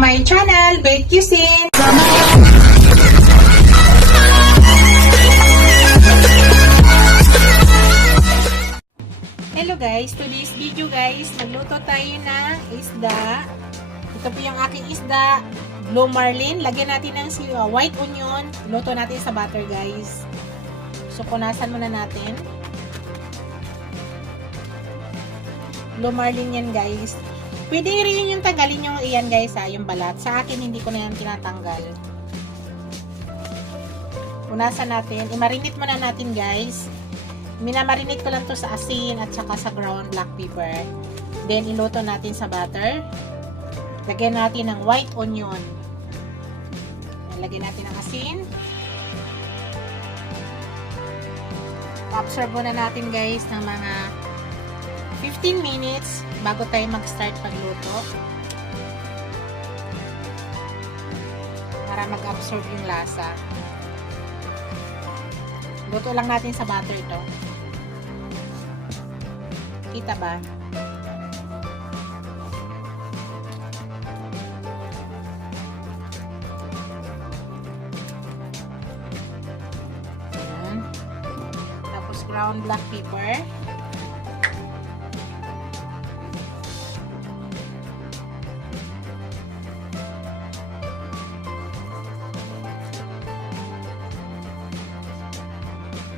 my channel, Bake Cuisine! Hello guys! Today's video guys, magluto tayo ng isda. Ito po yung aking isda, Blue Marlin. Lagyan natin ng white onion. Luto natin sa butter guys. So punasan muna natin. Blue Marlin yan guys. Pwede rin yung tanggalin yung iyan guys yung balat. Sa akin hindi ko na yan tinatanggal. Punasan natin. I-marinate muna natin guys. Minamarinate ko lang to sa asin at saka sa ground black pepper. Then iluto natin sa butter. Lagyan natin ng white onion. Lagyan natin ng asin. Absorb muna natin guys ng mga 15 minutes bago tayo mag-start pagluto. Para mag-absorb yung lasa. Luto lang natin sa butter to. Kita ba? Ayan. Tapos ground black pepper.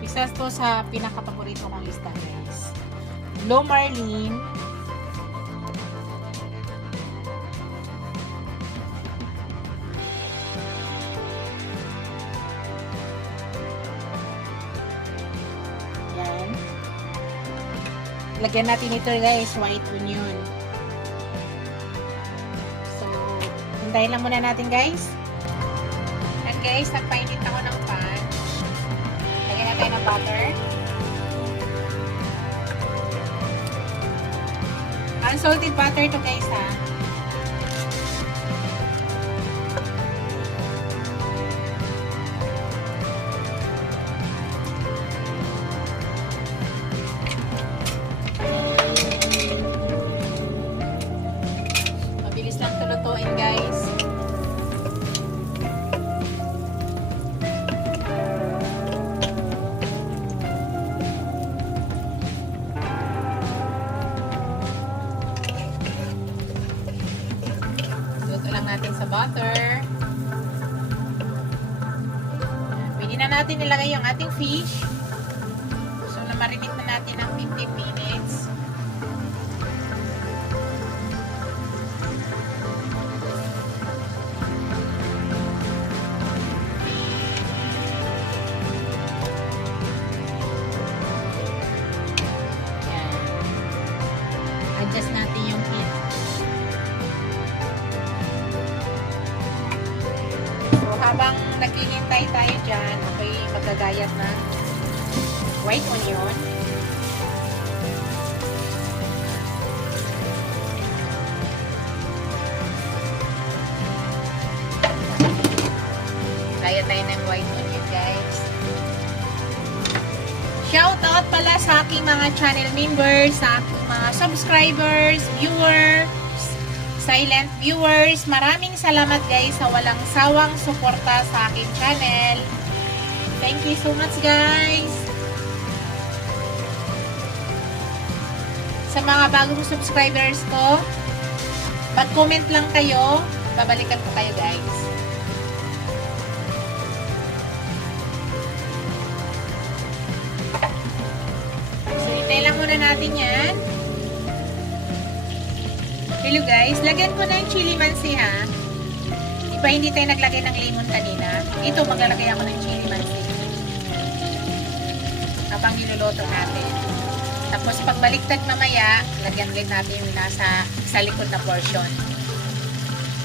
Isa to sa pinaka-paborito kong isda guys. Blue Marlin. Yan. Lagyan natin ito guys, white onion. So, hintayin lang muna natin guys. And guys, nagpainit ako ng pan. Lagyan natin ng butter. Unsalted butter to guys ha. Mabilis lang tulutuin guys. Natin sa butter. Pwede na natin nilagay yung ating fish. So, na-marinate na natin ng 15 minutes. Yan. Adjust natin yung heat. Habang naghihintay tayo dyan, ako'y magagayat ng white onion. Gayat tayo ng white onion guys. Shout out pala sa aking mga channel members, sa aking mga subscribers, viewers, silent viewers. Maraming salamat guys sa walang sawang suporta sa aking channel. Thank you so much guys. Sa mga bagong subscribers ko, mag-comment lang kayo, babalikan ko kayo guys. So hintay lang muna natin yan. Hello guys, lagyan ko na yung chili mansi ha. Diba hindi tayo naglagay ng lemon kanina? Ito, maglalagay ako ng chili mansi. Habang niluluto natin. Tapos pagbaliktad mamaya, lagyan ulit natin yung nasa sa likod na portion.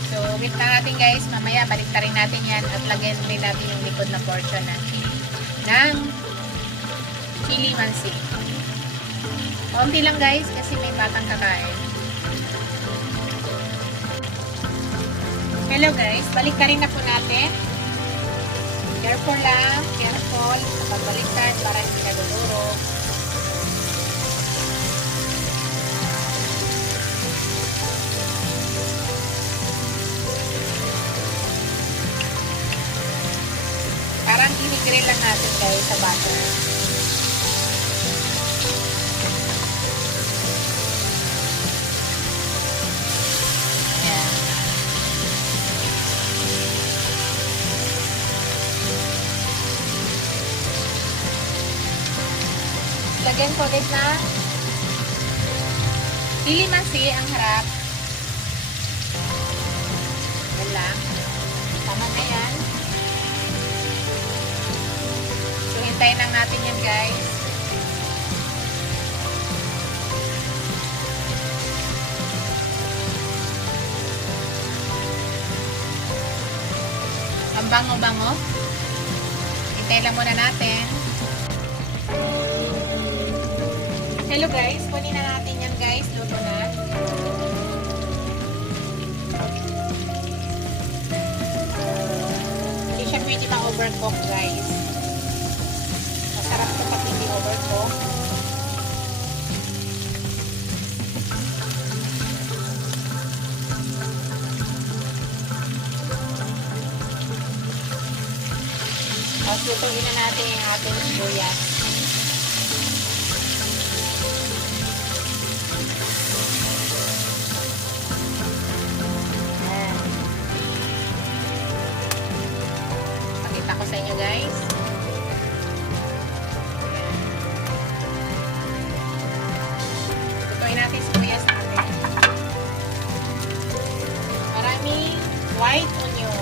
So, wait na natin guys. Mamaya baliktarin natin yan at lagyan ulit natin yung likod na portion ng chili mansi. Kaunti lang guys kasi may batang kakain. Hello guys, baliktarin na po natin. Careful lang, careful. Pagbaliktad para hindi nadudurog. natin sa butter. Ayan. Lagyan ko ulit na pili mansi ang harap. Yan lang. Tama na yan. So, hintayin lang natin yan, guys. Ang bango-bango. Hintayin lang muna natin. Hello guys, kunin na natin yan guys. Luto na. Hindi siya pwede ma-overcook guys. Masarap ito pag hindi overcook. Tapos lutuin na natin yung ating sibuyas. Pakita ko sa inyo guys. Lutuin natin sibuyas natin. Maraming white onion.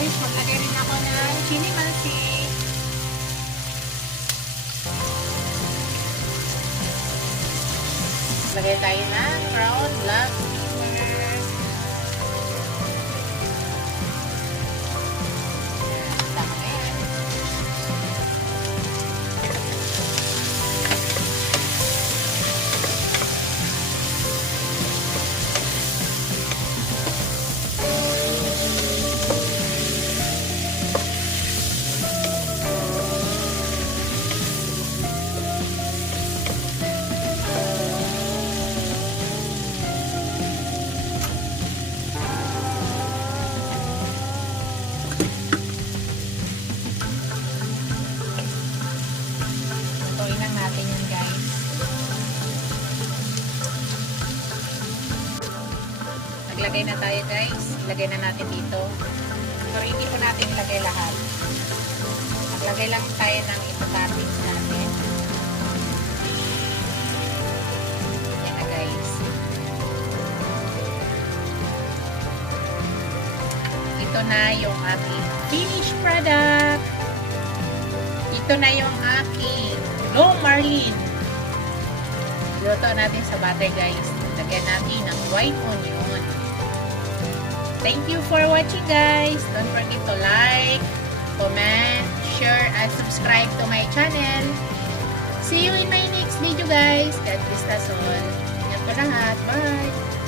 Maglagay rin ako ng chili mansi. Lagay tayo ng ground black pepper. Tama na yan. Natin yan guys. Naglagay na tayo guys. Ilagay na natin dito. Pero hindi po natin ilagay lahat. Naglagay lang tayo ng ipatatis natin. Yan na guys. Ito na yung ating finished product. Ito na yung aking Long Marlin. Luto natin sa butter guys. Lagyan natin ng white onion. Thank you for watching guys. Don't forget to like, comment, share, and subscribe to my channel. See you in my next video guys. God bless us all. Ingat po lahat. Bye!